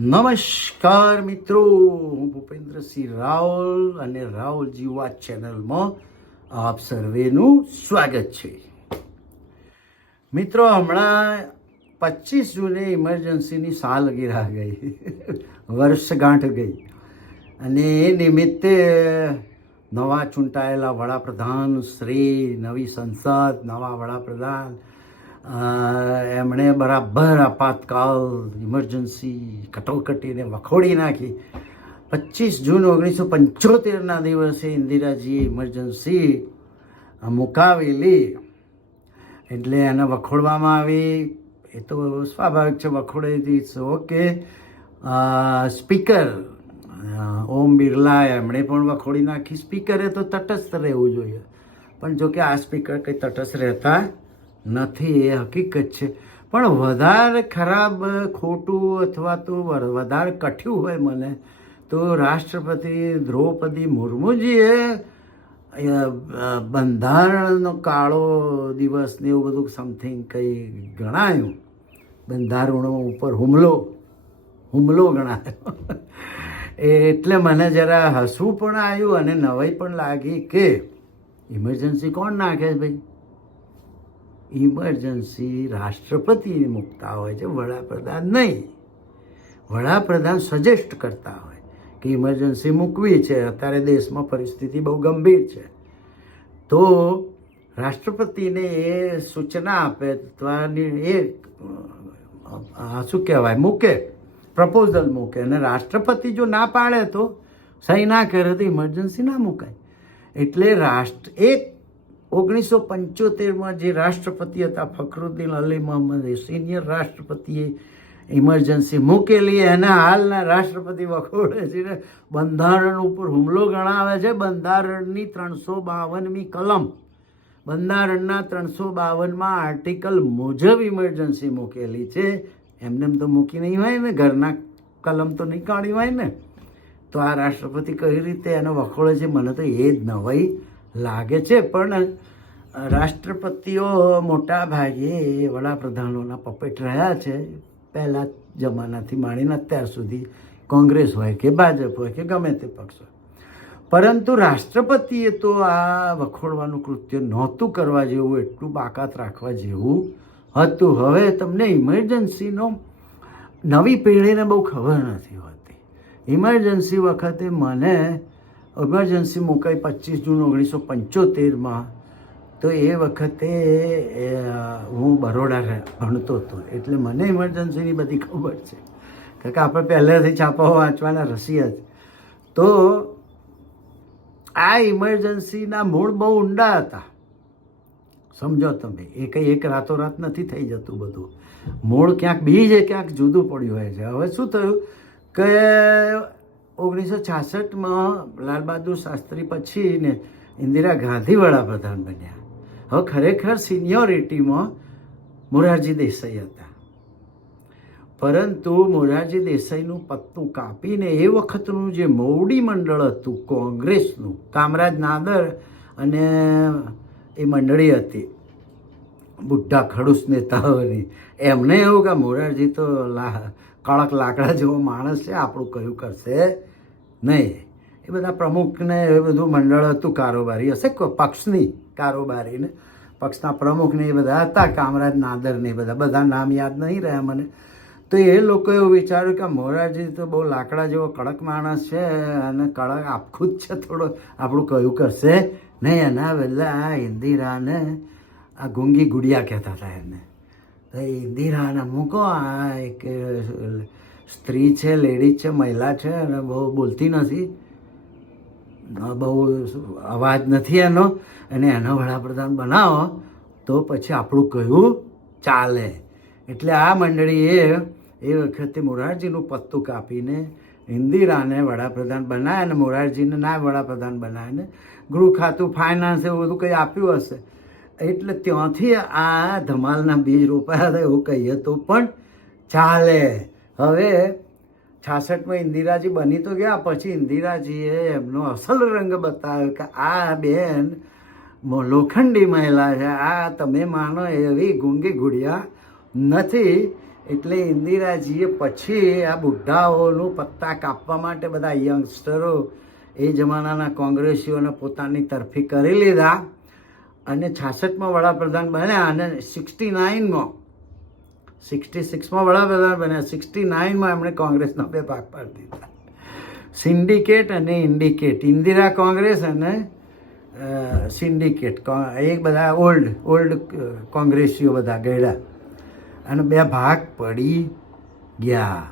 નમસ્કાર મિત્રો, હું ભૂપેન્દ્રસિંહ રાવલ અને રાવલજી વાત ચેનલમાં આપ સર્વેનું સ્વાગત છે. મિત્રો, હમણાં પચીસ જૂને ઇમરજન્સીની સાલગીરા ગઈ. વર્ષગાંઠ ગઈ. અને એ નિમિત્તે નવા ચૂંટાયેલા વડાપ્રધાન શ્રી, નવી સંસદ, નવા વડાપ્રધાન એમણે બરાબર આપાતકાલ ઇમરજન્સી કટોકટીને વખોડી નાખી. પચીસ જૂન ઓગણીસો પંચોતેરના દિવસે ઇન્દિરાજીએ ઇમરજન્સી મુકાવેલી. એટલે એને વખોડવામાં આવી. એ તો સ્વાભાવિક છે વખોડે it's okay speaker Om Birla એમણે પણ વખોડી નાખી. સ્પીકરે તો તટસ્થ રહેવું જોઈએ. પણ જોકે આ સ્પીકર કંઈ તટસ્થ રહેતા નથી, એ હકીકત છે. પણ વધારે ખરાબ, ખોટું અથવા તો વધારે કઠ્યું હોય મને, તો રાષ્ટ્રપતિ દ્રૌપદી મુર્મુજીએ બંધારણનો કાળો દિવસ ને એવું બધું સમથિંગ કંઈ ગણાયું. બંધારણો ઉપર હુમલો હુમલો ગણાયો. એટલે મને જરા હસવું પણ આવ્યું અને નવાઈ પણ લાગી કે ઇમરજન્સી કોણ નાખે છે ભાઈ? ઇમરજન્સી રાષ્ટ્રપતિ મૂકતા હોય છે, વડાપ્રધાન નહીં. વડાપ્રધાન સજેસ્ટ કરતા હોય કે ઇમરજન્સી મૂકવી છે. અત્યારે દેશમાં પરિસ્થિતિ બહુ ગંભીર છે. તો રાષ્ટ્રપતિને એ સૂચના આપે, અથવા એ શું કહેવાય, મૂકે પ્રપોઝલ મૂકે. અને રાષ્ટ્રપતિ જો ના પાડે તો સહી ના કરે તો ઇમરજન્સી ના મૂકાય. એટલે રાષ્ટ્ર, એક ઓગણીસો પંચોતેરમાં જે રાષ્ટ્રપતિ હતા, ફખરુદ્દીન અલી મોહમ્મદ સિનિયર રાષ્ટ્રપતિએ ઇમરજન્સી મૂકેલી. એના હાલના રાષ્ટ્રપતિ વખોડે છે ને, બંધારણ ઉપર હુમલો ગણાવે છે. બંધારણની ત્રણસો બાવનમી કલમ. બંધારણના ત્રણસો બાવનમાં આર્ટિકલ મુજબ ઇમરજન્સી મૂકેલી છે. એમને એમ તો મૂકી નહીં હોય ને, ઘરના કલમ તો નહીં કાઢી હોય ને. તો આ રાષ્ટ્રપતિ કઈ રીતે એનો વખોડે છે, મને તો એ જ નવાઈ લાગે છે, પણ રાષ્ટ્રપતિઓ મોટા ભાગે વડાપ્રધાનોના પપેટ રહ્યા છે. પહેલાં જમાનાથી માંડીને અત્યાર સુધી કોંગ્રેસ હોય કે ભાજપ હોય કે ગમે તે પક્ષ હોય. પરંતુ રાષ્ટ્રપતિએ તો આ વખોડવાનું કૃત્ય નહોતું કરવા જેવું, એટલું બાકાત રાખવા જેવું હતું. હવે તમને ઇમરજન્સીનો નવી પેઢીને બહુ ખબર નથી હોતી. ઇમરજન્સી વખતે મને ઇમરજન્સી મુકાઈ પચીસ જૂન ઓગણીસો પંચોતેરમાં. તો એ વખતે હું બરોડા ભણતો હતો. એટલે મને ઇમરજન્સીની બધી ખબર છે. કારણ કે આપણે પહેલેથી છાપાઓ વાંચવાના રસિયા જ. તો આ ઇમરજન્સીના મૂળ બહુ ઊંડા હતા. સમજો તમે, એ કંઈ એક રાતોરાત નથી થઈ જતું બધું. મૂળ ક્યાંક બીજે ક્યાંક જુદું પડ્યું હોય છે. હવે શું થયું કે ઓગણીસો છાસઠમાં લાલ બહાદુર શાસ્ત્રી પછી ને ઇન્દિરા ગાંધી વડાપ્રધાન બન્યા. હવે ખરેખર સિનિયોરિટીમાં મોરારજી દેસાઈ હતા. પરંતુ મોરારજી દેસાઈનું પત્તું કાપીને એ વખતનું જે મોવડી મંડળ હતું, કોંગ્રેસનું, કામરાજ નાદર અને એ મંડળી હતી, બુઢા ખડૂસ નેતાઓની, એમને એવું કે મોરારજી તો લા, કડક લાકડા જેવો માણસ છે, આપણું કયું કરશે? નહીં. એ બધા પ્રમુખને એ બધું મંડળ હતું કારોબારી. હશે પક્ષની કારોબારીને? પક્ષના પ્રમુખને એ બધા હતા, કામરાજ નાદર ને એ બધા. બધા નામ યાદ નહીં રહ્યા મને. તો એ લોકો એવું વિચાર્યું કે મોરારજી તો બહુ લાકડા જેવો કડક માણસ છે અને કડક આપખું જ છે થોડો. આપણું કયું કરશે? નહીં, એના પહેલાં આ ઇન્દિરાને આ ગુંગી ગુડિયા કહેતા હતા એને તો ઇન્દિરાને મૂકો, આ એક સ્ત્રી છે, લેડીઝ છે, મહિલા છે, અને બહુ બોલતી નથી. બહુ અવાજ નથી એનો. અને એનો વડાપ્રધાન બનાવો, તો પછી આપણું કયું ચાલે. એટલે આ મંડળીએ એ વખતે મોરારજીનું પત્તું કાપીને ઇન્દિરાને વડાપ્રધાન બનાવ્યા અને મોરારજીને ના વડાપ્રધાન બનાવીને ગૃહ ખાતું ફાઇનાન્સ એવું બધું કંઈ આપ્યું હશે. એટલે ત્યાંથી આ ધમાલના બીજ રોપાયા હતા એવું કહીએ તો પણ ચાલે. હવે છાસઠમાં ઇન્દિરાજી બની તો ગયા, પછી ઇન્દિરાજીએ એમનો અસલ રંગ બતાવ્યો કે આ બેન લોખંડી મહિલા છે. આ તમે માનો એવી ગુંગી ગુડિયા નથી. એટલે ઇન્દિરાજીએ પછી આ બુઢાઓનું પત્તા કાપવા માટે બધા યંગસ્ટરો એ જમાનાના કોંગ્રેસીઓને પોતાની તરફી કરી લીધા અને છાસઠમાં વડાપ્રધાન બન્યા અને સિક્સટી નાઇનમાં સિક્સટી સિક્સમાં વડાપ્રધાન બન્યા, સિક્સટી નાઇનમાં એમણે કોંગ્રેસના બે ભાગ પાડી દીધા. સિન્ડિકેટ અને ઇન્ડિકેટ, ઇન્દિરા કોંગ્રેસ અને સિન્ડિકેટ. એ બધા ઓલ્ડ ઓલ્ડ કોંગ્રેસીઓ બધા ગયેલા. અને બે ભાગ પડી ગયા.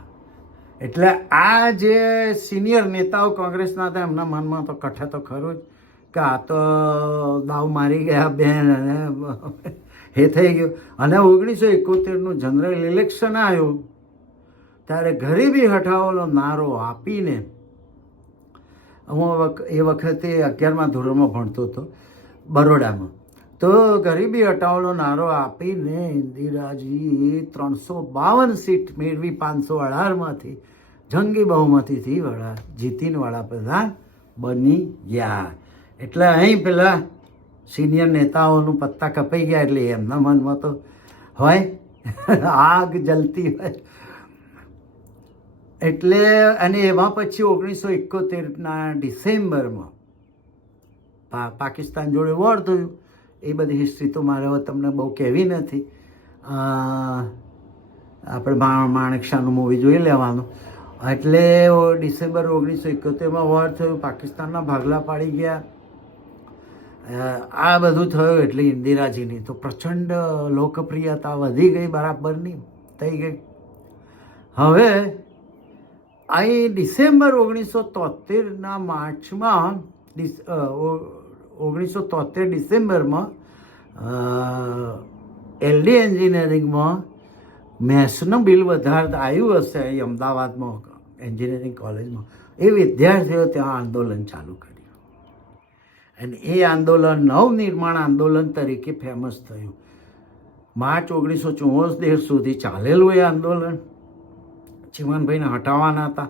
એટલે આ જે સિનિયર નેતાઓ કોંગ્રેસના હતા, એમના મનમાં તો કઠે તો ખરું જ કે આ તો દાવ મારી ગયા બેન અને એ થઈ ગયું. અને ઓગણીસો એકોતેરનું જનરલ ઇલેક્શન આવ્યું. ત્યારે ગરીબી હટાવવાનો નારો આપીને હું એ વખતે અગિયારમા ધોરણમાં ભણતો હતો, બરોડામાં. તો ગરીબી હટાવવાનો નારો આપીને ઇન્દિરાજી ત્રણસો બાવન સીટ મેળવી પાંચસો અઢારમાંથી, જંગી બહુમતીથી વડા, જીતીને વડાપ્રધાન બની ગયા. એટલે અહીં પેલા સિનિયર નેતાઓનું પત્તા કપાઈ ગયા એટલે એમના મનમાં તો હોય. આગ જલતી હોય. એટલે અને એમાં પછી ઓગણીસો એકોતેરના ડિસેમ્બરમાં પા, પાકિસ્તાન જોડે વોર થયું. એ બધી હિસ્ટ્રી તો મારે હવે તમને બહુ કહેવી નથી. આપણે માણેક શાહનું મૂવી જોઈ લેવાનું. એટલે ડિસેમ્બર ઓગણીસો એકોતેરમાં વોર થયું. પાકિસ્તાનના ભાગલા પાડી ગયા. આ બધું થયું એટલે ઇન્દિરાજીની. તો પ્રચંડ લોકપ્રિયતા વધી ગઈ બરાબરની, થઈ ગઈ. હવે, અહીં ડિસેમ્બર ઓગણીસો તોતેરના માર્ચમાં, ડિસ ઓગણીસો તોતેર ડિસેમ્બરમાં એલડી એન્જિનિયરિંગમાં મેથ્સનું બિલ વધારે આવ્યું હશે અહીં અમદાવાદમાં, એન્જિનિયરિંગ કોલેજમાં. એ વિદ્યાર્થીઓ ત્યાં આંદોલન ચાલુ કર્યું. અને એ આંદોલન નવનિર્માણ આંદોલન તરીકે ફેમસ થયું. માર્ચ ઓગણીસો ચુમ્મોતેર સુધી ચાલેલું એ આંદોલન. ચીમનભાઈને હટાવવાના હતા.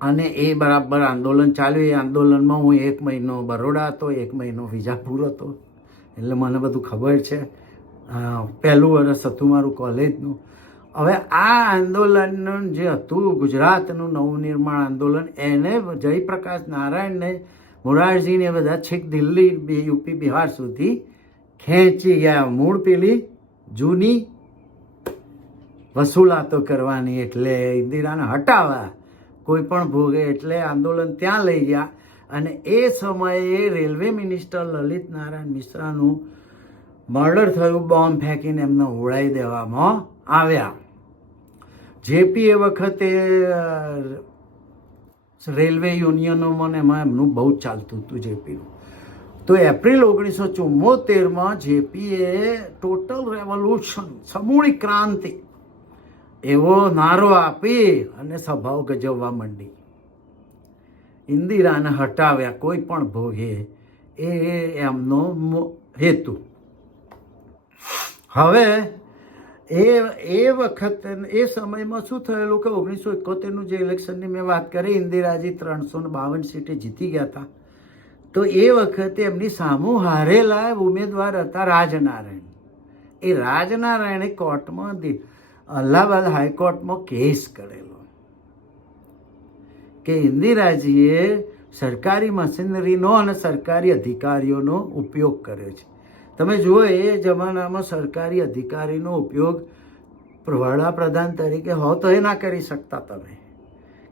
અને એ બરાબર આંદોલન ચાલ્યું. એ આંદોલનમાં હું એક મહિનો બરોડા હતો, એક મહિનો વિજાપુર હતો. એટલે મને બધું ખબર છે. પહેલું વર્ષ હતું મારું કોલેજનું. હવે આ આંદોલન જે હતું ગુજરાતનું નવું નિર્માણ આંદોલન, એને જયપ્રકાશ નારાયણને મોરારજીને બધા છેક દિલ્હી યુપી, બિહાર સુધી ખેંચી ગયા. મૂળ પેલી જૂની વસૂલાતો કરવાની એટલે ઇન્દિરાને હટાવવા કોઈ પણ ભોગે એટલે આંદોલન ત્યાં લઈ ગયા. અને એ સમયે રેલવે મિનિસ્ટર લલિત નારાયણ મિશ્રાનું મર્ડર થયું, બોમ્બ ફેંકીને એમને ઉડાઈ દેવામાં આવ્યા. જેપી એ વખતે રેલવે યુનિયનોમાં ને એમાં એમનું બહુ જ ચાલતું હતું જેપીનું. તો એપ્રિલ ઓગણીસો ચુમ્મોતેરમાં જેપીએ ટોટલ રેવોલ્યુશન, સમૂળી ક્રાંતિ, એવો નારો આપી અને સભાઓ ગજવવા માંડી. ઇન્દિરાને હટાવ્યા કોઈ પણ ભોગે એ એમનો હેતુ. હવે એ એ વખત, એ સમયમાં શું થયેલું કે ઓગણીસો એકોતેરનું જે ઇલેક્શનની મેં વાત કરી, ઇન્દિરાજી ત્રણસો બાવન સીટે જીતી ગયા હતા. તો એ વખતે એમની સામુ હારેલા ઉમેદવાર હતા રાજનારાયણ. એ રાજનારાયણે કોર્ટમાં અલ્હાબાદ હાઈકોર્ટમાં કેસ કરેલો. કે ઇન્દિરાજીએ સરકારી મશીનરીનો અને સરકારી અધિકારીઓનો ઉપયોગ કર્યો છે. તમે જુઓ, એ જમાનામાં સરકારી અધિકારીનો ઉપયોગ વડાપ્રધાન તરીકે હો તો એ ના કરી શકતા તમે.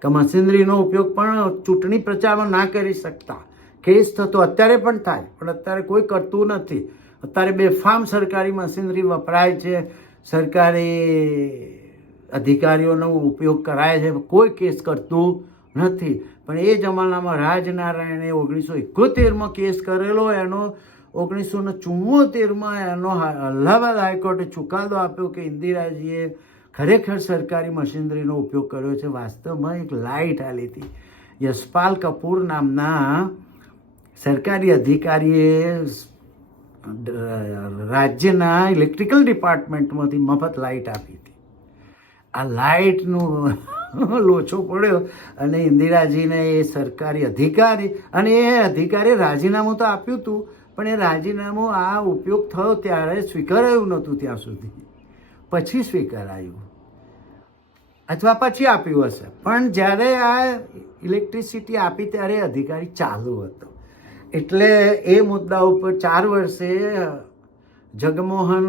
કે મશીનરીનો ઉપયોગ પણ ચૂંટણી પ્રચારમાં ના કરી શકતા. કેસ થતો અત્યારે પણ થાય, પણ અત્યારે કોઈ કરતું નથી. અત્યારે બેફામ સરકારી મશીનરી વપરાય છે, સરકારી અધિકારીઓનો ઉપયોગ કરાય છે, કોઈ કેસ કરતું નથી. પણ એ જમાનામાં રાજનારાયણે ઓગણીસો એકોતેરમાં કેસ કરેલો, એનો ઓગણીસો ને ચુમ્મોતેરમાં એનો અલ્હાબાદ હાઈકોર્ટે ચુકાદો આપ્યો કે ઇન્દિરાજીએ ખરેખર સરકારી મશીનરીનો ઉપયોગ કર્યો છે. વાસ્તવમાં એક લાઇટ આલી હતી. યશપાલ કપૂર નામના સરકારી અધિકારીએ રાજ્યના ઇલેક્ટ્રિકલ ડિપાર્ટમેન્ટમાંથી મફત લાઇટ આપી હતી. આ લાઇટનું લોચો પડ્યો અને ઇન્દિરાજીને એ સરકારી અધિકારી અને એ અધિકારીએ રાજીનામું તો આપ્યું હતું પણ એ રાજીનામું આ ઉપયોગ થયો ત્યારે સ્વીકારાયું નહોતું ત્યાં સુધી. પછી સ્વીકારાયું. અથવા પછી આપ્યું હશે. પણ જ્યારે આ ઇલેક્ટ્રિસિટી આપી ત્યારે અધિકારી ચાલુ હતો. એટલે એ મુદ્દા ઉપર ચાર વર્ષે જગમોહન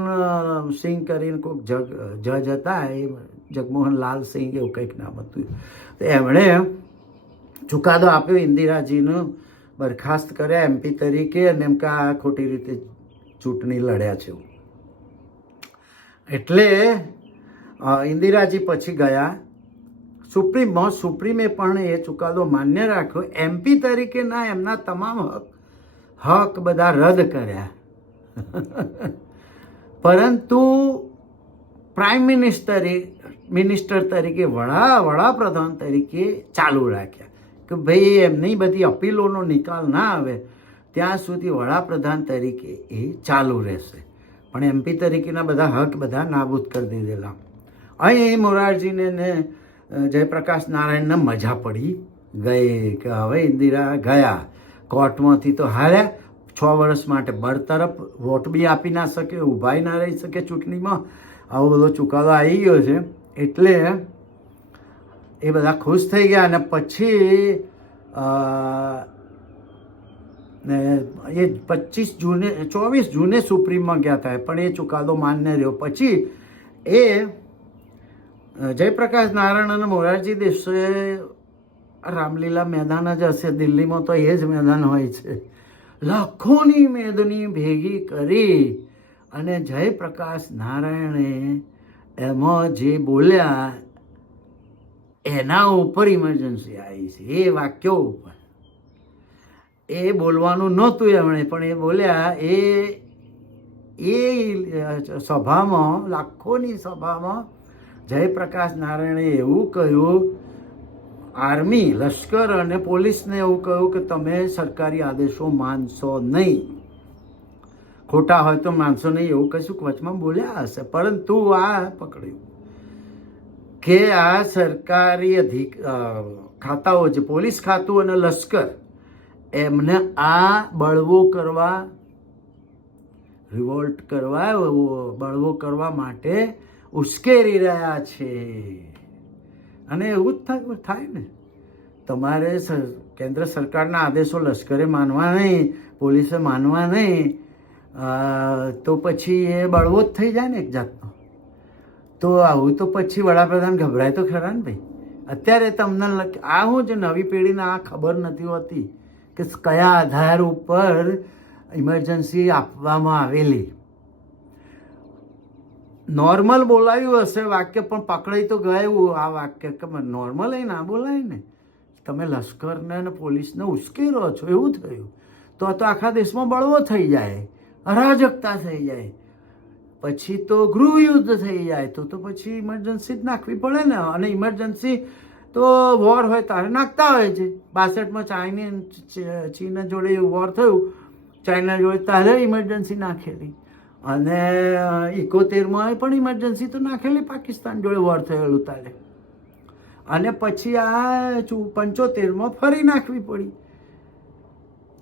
સિંહ કરીને કોઈક જગ જજ હતા. એ જગમોહન લાલ સિંહ એવું કંઈક નામ હતું. તો એમણે ચુકાદો આપ્યો ઇન્દિરાજીનો બરખાસ્ત કર્યા એમપી તરીકે અને એમ કે આ ખોટી રીતે ચૂંટણી લડ્યા છે એટલે ઇન્દિરાજી પછી ગયા. સુપ્રીમમાં સુપ્રીમે પણ એ ચુકાદો માન્ય રાખ્યો. એમપી તરીકેના એમના તમામ હક હક બધા રદ કર્યા. પરંતુ, પ્રાઇમ મિનિસ્ટરે, મિનિસ્ટર તરીકે, વડા, વડાપ્રધાન તરીકે ચાલુ રાખ્યા. કે ભાઈ એમની બધી અપીલોનો નિકાલ ના આવે, ત્યાં સુધી વડાપ્રધાન તરીકે એ ચાલુ રહેશે. પણ એમપી તરીકેના બધા હક બધા નાબૂદ કરી દીધેલા. અહીં મોરારજીને ને જયપ્રકાશ નારાયણને મજા પડી ગઈ કે હવે ઇન્દિરા ગયા. કોર્ટમાંથી તો હાર્યા. છ વર્ષ માટે બરતરફ વોટ બી આપી ના શકે ઊભાઈ ના રહી શકે ચૂંટણીમાં. આવો બધો ચુકાદો આવી ગયો છે. એટલે એ બધા ખુશ થઈ ગયા અને પછી એ પચીસ જૂને, ચોવીસ જૂને સુપ્રીમમાં ગયા હતા પણ એ ચુકાદો માન્ય રહ્યો. પછી એ જયપ્રકાશ નારાયણ અને મોરારજી દેસાઈ રામલીલા મેદાન જ હશે, દિલ્હીમાં તો એ જ મેદાન હોય છે. લાખોની મેદની ભેગી કરી અને જયપ્રકાશ નારાયણે એમાં જે બોલ્યા એના ઉપર ઇમરજન્સી આવી છે. એ વાક્યો ઉપર. એ બોલવાનું નહોતું એમણે, પણ એ બોલ્યા, એ એ સભામાં, લાખોની સભામાં જયપ્રકાશ નારાયણે એવું કહ્યું, આર્મી, લશ્કર અને પોલીસને એવું કહ્યું કે તમે સરકારી આદેશો માનશો નહીં. ખોટા હોય તો માનશો નહીં. એવું કશું વચમાં બોલ્યા હશે. પરંતુ આ પકડ્યું. કે આ સરકારી અધિક ખાતાઓ જે પોલીસ ખાતું અને લશ્કર, એમને આ બળવો કરવા, રિવોલ્ટ કરવા બળવો કરવા માટે ઉશ્કેરી રહ્યા છે. અને એવું જ થાય ને. તમારે કેન્દ્ર સરકારના આદેશો લશ્કરે માનવા નહીં, પોલીસે માનવા નહીં તો પછી એ બળવો જ થઈ જાય ને એક જાતનો. તો આવું તો પછી વડાપ્રધાન ગભરાય તો ખરા ને ભાઈ. અત્યારે તમને આ હું જે નવી પેઢીને આ ખબર નથી હોતી કે કયા આધાર ઉપર ઇમરજન્સી આપવામાં આવેલી. નોર્મલ બોલાયું હશે, વાક્ય પણ પકડાઈ તો ગયું. આ વાક્ય કે નોર્મલ એ ના બોલાય ને. તમે લશ્કરને અને પોલીસને ઉશ્કેરો છો, એવું થયું. તો તો આખા દેશમાં બળવો થઈ જાય, અરાજકતા થઈ જાય. પછી તો ગૃહયુદ્ધ થઈ જાય તો તો પછી ઇમરજન્સી જ નાખવી પડે ને. અને ઇમરજન્સી તો વોર હોય તારે નાખતા હોય છે. બાસઠમાં ચાઇની ચીન જોડે વોર થયું. ચાઇના જોડે તારે ઇમરજન્સી નાખેલી. અને એકોતેરમાં પણ ઇમરજન્સી તો નાખેલી પાકિસ્તાન જોડે વોર થયેલું તારે. અને પછી આ પંચોતેરમાં ફરી નાખવી પડી.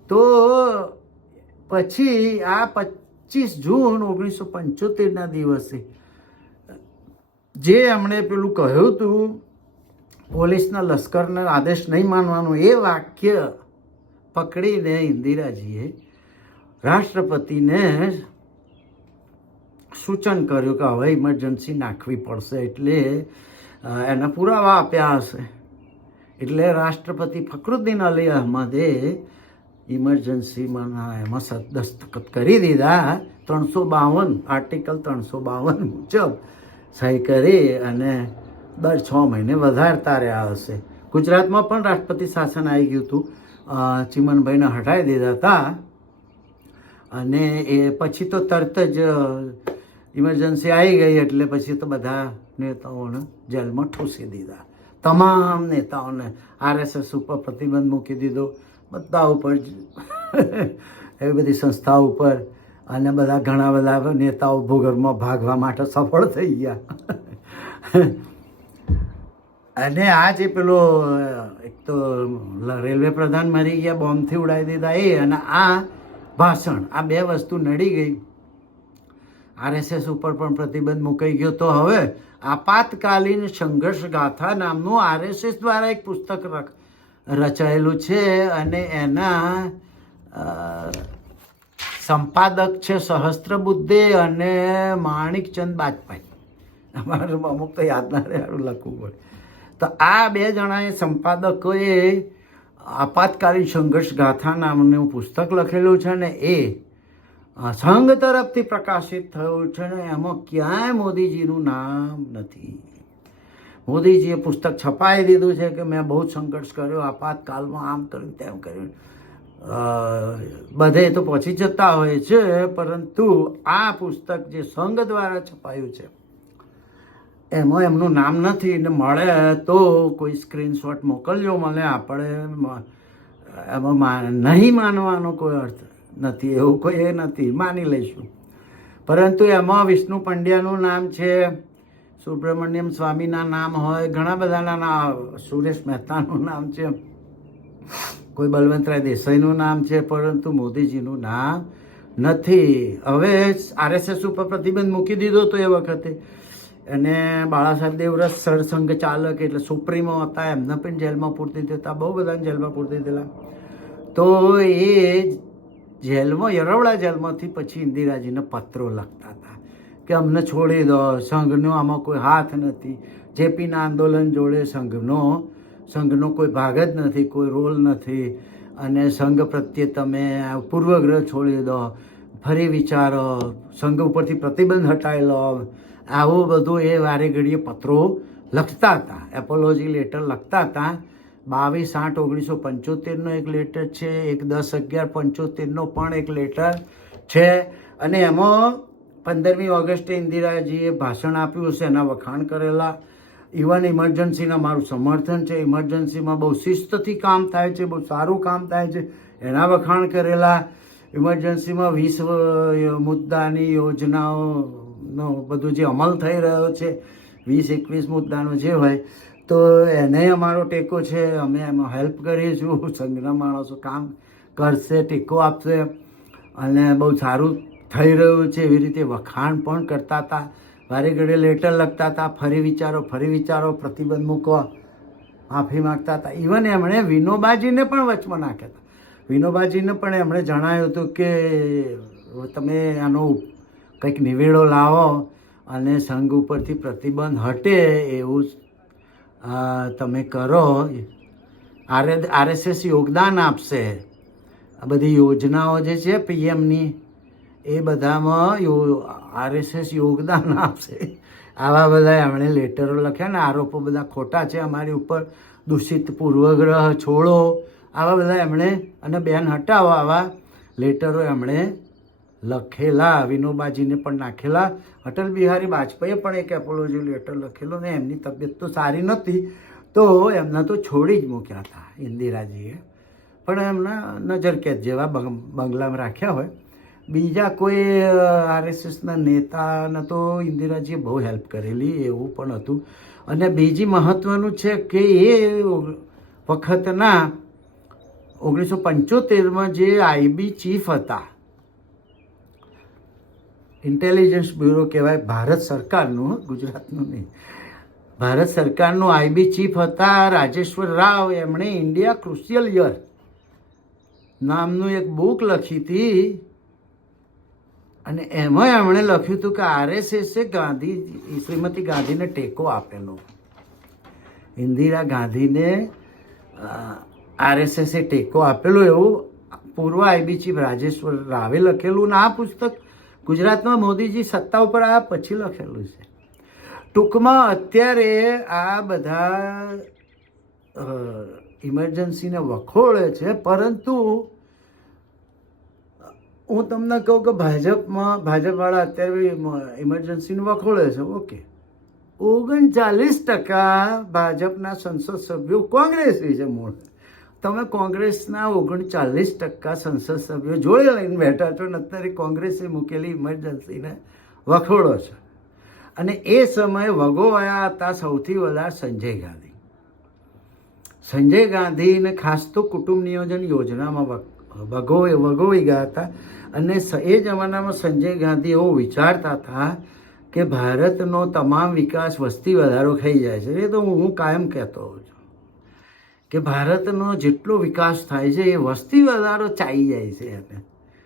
તો પછી આ પચીસ જૂન ઓગણીસો પંચોતેરના દિવસે જે એમણે પેલું કહ્યું હતું, પોલીસના લશ્કરને આદેશ નહીં માનવાનો, એ વાક્ય પકડીને ઇન્દિરાજીએ રાષ્ટ્રપતિને સૂચન કર્યું કે હવે ઇમરજન્સી નાખવી પડશે એટલે એના પુરાવા આપ્યા હશે. એટલે રાષ્ટ્રપતિ ફખરુદ્દીન અલી અહમદે ઇમરજન્સીમાં એમાં દસ્તખત કરી દીધા. ત્રણસો બાવન આર્ટિકલ ત્રણસો બાવન મુજબ સહી કરી અને દર છ મહિને વધારતા રહ્યા હશે. ગુજરાતમાં પણ રાષ્ટ્રપતિ શાસન આવી ગયું હતું. ચિમનભાઈને હટાવી દીધા હતા. અને એ પછી તો તરત જ ઇમરજન્સી આવી ગઈ એટલે પછી તો બધા નેતાઓને જેલમાં ઠૂસી દીધા. તમામ નેતાઓને આરએસએસ ઉપર પ્રતિબંધ મૂકી દીધો. બધા ઉપર એ બધી સંસ્થાઓ ઉપર અને બધા ઘણા બધા નેતાઓ ભૂગર્ભમાં ભાગવા માટે સફળ થઈ ગયા. અને આ જે પેલો, એક તો રેલવે પ્રધાન મરી ગયા, બોમ્બથી ઉડાવી દીધા એ અને આ ભાષણ, આ બે વસ્તુ નડી ગઈ. આરએસએસ ઉપર પણ પ્રતિબંધ મુકાઈ ગયો. તો હવે આપાતકાલીન સંઘર્ષ ગાથા નામનું આરએસએસ દ્વારા એક પુસ્તક રખ- રચાયેલું છે અને એના સંપાદક છે સહસ્ત્ર બુદ્ધે અને માણિકચંદ બાજપાઈ. અમારે અમુક તો યાદ ના રહે લખવું પડે. તો આ બે જણાએ સંપાદકોએ આપાતકાલીન સંઘર્ષ ગાથા નામનું પુસ્તક લખેલું છે ને એ સંઘ તરફથી પ્રકાશિત થયું છે ને, એમાં ક્યાંય મોદીજીનું નામ નથી. મોદીજીએ પુસ્તક છપાઈ દીધું છે કે મેં બહુ જ સંઘર્ષ કર્યો, આપાતકાલમાં આમ કર્યું તેમ કર્યું બધે તો પહોંચી જતા હોય છે, પરંતુ આ પુસ્તક જે સંઘ દ્વારા છપાયું છે, એમાં એમનું નામ નથી ને મળે તો કોઈ સ્ક્રીનશોટ મોકલજો મને, આપણે એમાં નહીં માનવાનો કોઈ અર્થ નથી, એવું કોઈ એ નથી, માની લઈશું. પરંતુ એમાં વિષ્ણુ પંડ્યાનું નામ છે સુબ્રમણ્યમ સ્વામીના નામ હોય, ઘણા બધાના નામ, સુરેશ મહેતાનું નામ છે. કોઈ બલવંતરાય દેસાઈનું નામ છે, પરંતુ મોદીજીનું નામ નથી. હવે આરએસએસ ઉપર પ્રતિબંધ મૂકી દીધો તો એ વખતે. અને બાળાસાહેબ દેવરસ સરસંઘ ચાલક એટલે સુપ્રીમો હતા, એમને પણ જેલમાં પૂરતી દેતા બહુ બધાને જેલમાં પૂરતી દેલા તો એ જેલમાં, યરવડા જેલમાંથી પછી ઇન્દિરાજીને પત્રો લખતા હતા. કે અમને છોડી દો, સંઘનો આમાં કોઈ હાથ નથી. જેપીના આંદોલન જોડે સંઘનો સંઘનો કોઈ ભાગ જ નથી, કોઈ રોલ નથી. અને સંઘ પ્રત્યે તમે પૂર્વગ્રહ છોડી દો, ફરી વિચારો, સંઘ ઉપરથી પ્રતિબંધ હટાવી લો. આવું બધું એ વારે ઘડીએ પત્રો લખતા હતા. એપોલોજી લેટર લખતા હતા. બાવીસ આઠ ઓગણીસો પંચોતેરનો એક લેટર છે, એક દસ અગિયાર પંચોતેરનો પણ એક લેટર છે. અને એમાં પંદરમી ઓગસ્ટે ઇન્દિરાજીએ ભાષણ આપ્યું હશે, એના વખાણ કરેલા. ઇવન ઇમરજન્સીના મારું સમર્થન છે ઇમરજન્સીમાં બહુ શિસ્તથી કામ થાય છે, બહુ સારું કામ થાય છે, એના વખાણ કરેલા. ઇમરજન્સીમાં વીસ મુદ્દાની યોજનાઓનો બધું જે અમલ થઈ રહ્યો છે, વીસ, એકવીસ મુદ્દાનો જે હોય, તો એને અમારો ટેકો છે, અમે એમાં હેલ્પ કરીશું સંઘના માણસો કામ કરશે, ટેકો આપશે, અને બહુ સારું થઈ રહ્યું છે એવી રીતે વખાણ પણ કરતા હતા. વારે ઘડે લેટર લખતા હતા, ફરી વિચારો ફરી વિચારો, પ્રતિબંધ મૂકવા માફી માગતા હતા. ઇવન એમણે વિનોબાજીને પણ વચમાં નાખ્યા હતા. વિનોબાજીને પણ એમણે જણાવ્યું હતું કે, તમે આનો કંઈક નિવેડો લાવો અને સંઘ ઉપરથી પ્રતિબંધ હટે એવું તમે કરો. આર, આરએસએસ યોગદાન આપશે. આ બધી યોજનાઓ જે છે પીએમની એ બધામાં આરએસએસ યોગદાન આપશે. આવા બધા એમણે લેટરો લખ્યા ને, આરોપો બધા ખોટા છે અમારી ઉપર. દૂષિત પૂર્વગ્રહ, છોડો, આવા બધા એમણે, અને બેન હટાવો આવા લેટરો એમણે લખેલા, વિનોબાજીને પણ નાખેલા. અટલ બિહારી વાજપેયીએ પણ એક એપોલોજી લેટર લખેલો ને, એમની તબિયત તો સારી નહોતી. તો એમને તો છોડી જ મૂક્યા હતા ઇન્દિરાજીએ. પણ એમના નજરકેદ જેવા બંગ- બંગલામાં રાખ્યા હોય. બીજા કોઈ આરએસએસના નેતાને તો ઇન્દિરાજીએ બહુ હેલ્પ કરેલી, એવું પણ હતું. અને બીજી મહત્ત્વનું છે કે એ વખતના ઓગણીસો પંચોતેરમાં જે આઈબી ચીફ હતા ઇન્ટેલિજન્સ બ્યુરો કહેવાય, ભારત સરકારનું ગુજરાતનું નહીં. ભારત સરકારનું આઈબી ચીફ હતા રાજેશ્વર રાવ, એમણે ઇન્ડિયા ક્રુશિયલ યર નામનું એક બુક લખી હતી. અને એમાં એમણે લખ્યું હતું કે આરએસએસે ગાંધી શ્રીમતી ગાંધીને ટેકો આપેલો. ઇન્દિરા ગાંધીને આરએસએસે ટેકો આપેલો એવું પૂર્વ આઈબી ચીફ રાજેશ્વર રાવે લખેલું ને આ પુસ્તક ગુજરાતમાં મોદીજી સત્તા ઉપર આવ્યા પછી લખેલું છે. ટૂંકમાં અત્યારે આ બધા ઇમરજન્સીને વખોળે છે, પરંતુ હું તમને કહું કે ભાજપમાં, ભાજપવાળા અત્યારે ઇમરજન્સીને વખોળે છે, ઓકે. ઓગણચાલીસ ટકા ભાજપના સંસદ સભ્યો કોંગ્રેસી છે મૂળ. તમે કોંગ્રેસના ઓગણચાલીસ ટકા સંસદ સભ્યો જોડે લઈને બેઠા છો ને અત્યારે કોંગ્રેસે મૂકેલી ઇમરજન્સીને વખોડો છે. અને એ સમયે વગોવાયા હતા સૌથી વધારે સંજય ગાંધી. સંજય ગાંધીને ખાસ તો કુટુંબ નિયોજન યોજનામાં વગોવી વગોવી ગયા હતા. અને એ જમાનામાં સંજય ગાંધી એવો વિચારતા હતા કે ભારતનો તમામ વિકાસ વસ્તી વધારો થઈ જાય છે. એ તો હું કાયમ કહેતો હોઉં છું કે ભારતનો જેટલો વિકાસ થાય છે, એ વસ્તી વધારો ચાઈ જાય છે એને.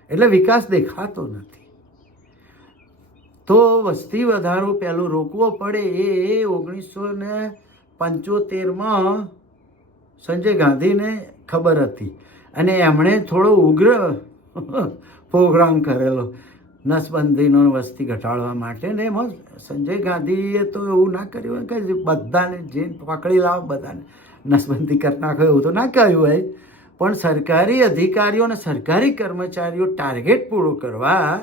એટલે વિકાસ દેખાતો નથી. તો વસ્તી વધારો પહેલો રોકવો પડે એ ઓગણીસો ને પંચોતેરમાં સંજય ગાંધીને ખબર હતી. અને એમણે થોડો ઉગ્ર પ્રોગ્રામ કરેલો. નસબંધીનો વસ્તી ઘટાડવા માટે ને એમાં સંજય ગાંધીએ તો એવું ના કર્યું હોય કે બધાને જે પકડી લાવો, બધાને નસબંધી કરી નાખો એવું તો ના કહ્યું હોય. પણ સરકારી અધિકારીઓ અને સરકારી કર્મચારીઓ ટાર્ગેટ પૂરો કરવા,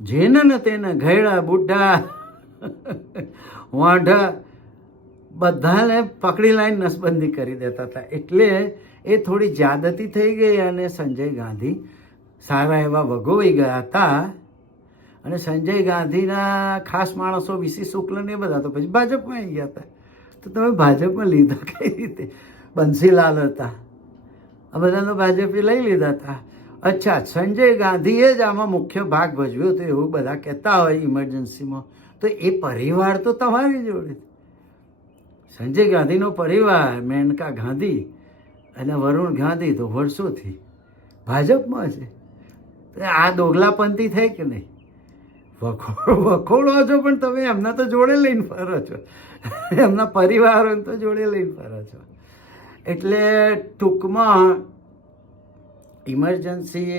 જેને ને તેને ઘેડા બુઢા, વાંઢા, બધાને પકડી લાવીને નસબંધી કરી દેતા હતા. એટલે એ થોડી જાદતી થઈ ગઈ અને સંજય ગાંધી સારા એવા વગોવાઈ ગયા હતા. અને સંજય ગાંધીના ખાસ માણસો વીસી શુક્લ ને એ બધા તો પછી ભાજપમાં આવી ગયા હતા. તો તમે ભાજપમાં લીધા કઈ રીતે? બંસીલાલ હતા. આ બધાનો ભાજપે લઈ લીધા હતા. અચ્છા, સંજય ગાંધીએ જ આમાં મુખ્ય ભાગ ભજવ્યો હતો એવું બધા કહેતા હોય ઇમરજન્સીમાં તો એ પરિવાર તો તમારી જોડે સંજય ગાંધીનો પરિવાર, મેનકા ગાંધી અને વરુણ ગાંધી તો વર્ષોથી ભાજપમાં છે. આ દોગલાપંથી થાય કે નહીં? વખોડો વખોડો છો પણ તમે એમના તો જોડે લઈને ફરો છો. એમના પરિવારોને તો જોડે લઈને ફરો છો. એટલે ટૂંકમાં ઇમરજન્સી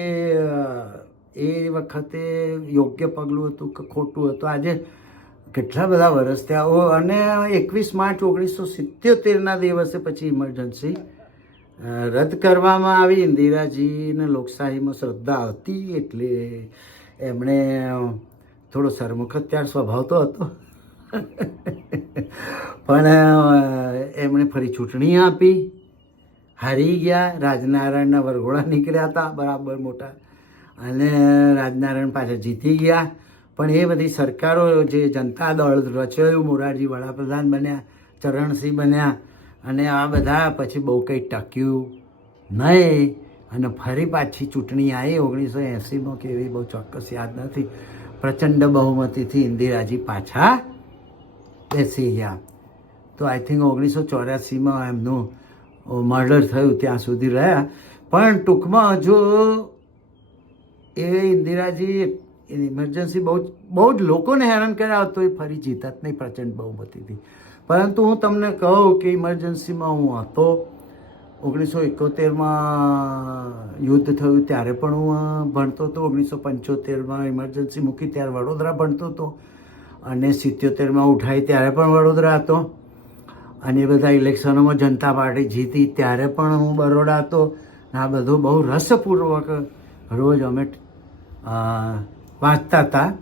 એ વખતે યોગ્ય પગલું હતું કે ખોટું હતું? આજે કેટલા બધા વર્ષ થયા? અને એકવીસ માર્ચ ઓગણીસો સિત્યોતેરના દિવસે પછી ઇમરજન્સી રદ કરવામાં આવી. ઇન્દિરાજીને લોકશાહીમાં શ્રદ્ધા હતી એટલે એમણે થોડો સરમુખત્યાર સ્વભાવ તો હતો. પણ એમણે ફરી ચૂંટણી આપી. હારી ગયા. રાજનારાયણના વરઘોડા નીકળ્યા હતા, બરાબર મોટા. અને રાજનારાયણ પાછા જીતી ગયા. પણ એ બધી સરકારો, જે જનતા દળ રચાયું, મોરારજી વડાપ્રધાન બન્યા, ચરણસિંહ બન્યા અને આ બધા પછી બહુ કંઈ ટક્યું નહીં. અને ફરી પાછી ચૂંટણી આવી ઓગણીસો એંસીમાં કે એવી બહુ ચોક્કસ યાદ નથી. પ્રચંડ બહુમતીથી ઇન્દિરાજી પાછા બેસી ગયા. તો આઈ થિંક ઓગણીસો ચોર્યાસીમાં એમનું મર્ડર થયું ત્યાં સુધી રહ્યા. પણ ટૂંકમાં હજુ એ ઇન્દિરાજી ઇમરજન્સી બહુ બહુ જ લોકોને હેરાન કર્યા હતો એ ફરી જીતત નહીં પ્રચંડ બહુમતીથી. પરંતુ હું તમને કહું કે ઇમરજન્સીમાં હું હતો. ઓગણીસો એકોતેરમાં યુદ્ધ થયું ત્યારે પણ હું ભણતો હતો. ઓગણીસો પંચોતેરમાં ઇમરજન્સી મૂકી ત્યારે વડોદરા ભણતો હતો. અને સિત્યોતેરમાં ઉઠાઈ ત્યારે પણ વડોદરા હતો. અને એ બધા ઇલેક્શનોમાં જનતા પાર્ટી જીતી ત્યારે પણ હું બરોડા હતો. આ બધું બહુ રસપૂર્વક રોજ અમે વાંચતા હતા.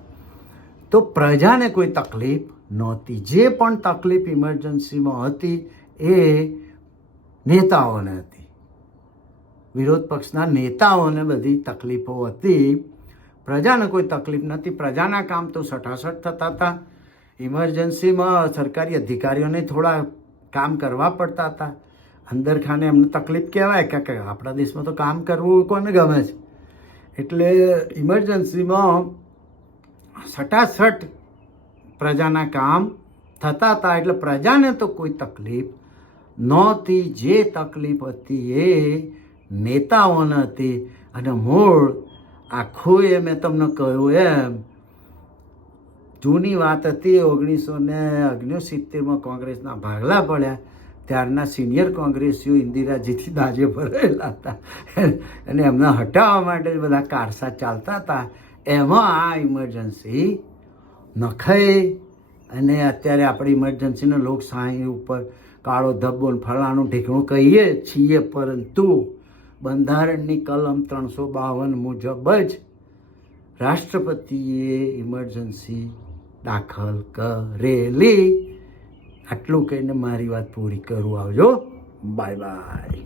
તો પ્રજાને કોઈ તકલીફ નહોતી. જે પણ તકલીફ ઇમરજન્સીમાં હતી એ નેતાઓને હતી. વિરોધ પક્ષના નેતાઓને બધી તકલીફો હતી. પ્રજાને કોઈ તકલીફ નથી પ્રજાના કામ તો સટાસટ થતા હતા. ઇમરજન્સીમાં સરકારી અધિકારીઓને થોડા કામ કરવા પડતા હતા. અંદર ખાને એમને તકલીફ કહેવાય કે આપણા દેશમાં તો કામ કરવું કોને ગમે છે? એટલે ઇમરજન્સીમાં સટાસટ પ્રજાના કામ થતા હતા એટલે પ્રજાને તો કોઈ તકલીફ નહોતી. જે તકલીફ હતી એ નેતાઓને હતી. અને મૂળ આખું એ મેં તમને કહ્યું એમ, જૂની વાત હતી ઓગણીસો ને ઓગણસિત્તેરમાં કોંગ્રેસના ભાગલા પડ્યા. ત્યારના સિનિયર કોંગ્રેસીઓ ઇન્દિરાજીથી દાજે ભરેલા હતા. અને એમને હટાવવા માટે બધા કારસા ચાલતા હતા. એમાં આ ઇમરજન્સી નખાઈ અને અત્યારે આપણી ઇમરજન્સીને લોકશાહી ઉપર કાળો ધબ્બો ફલાણું ઢીકણું કહીએ છીએ, પરંતુ બંધારણની કલમ ત્રણસો બાવન મુજબ જ રાષ્ટ્રપતિએ ઇમરજન્સી દાખલ કરેલી. આટલું કહીને મારી વાત પૂરી કરું. આવજો. Bye bye.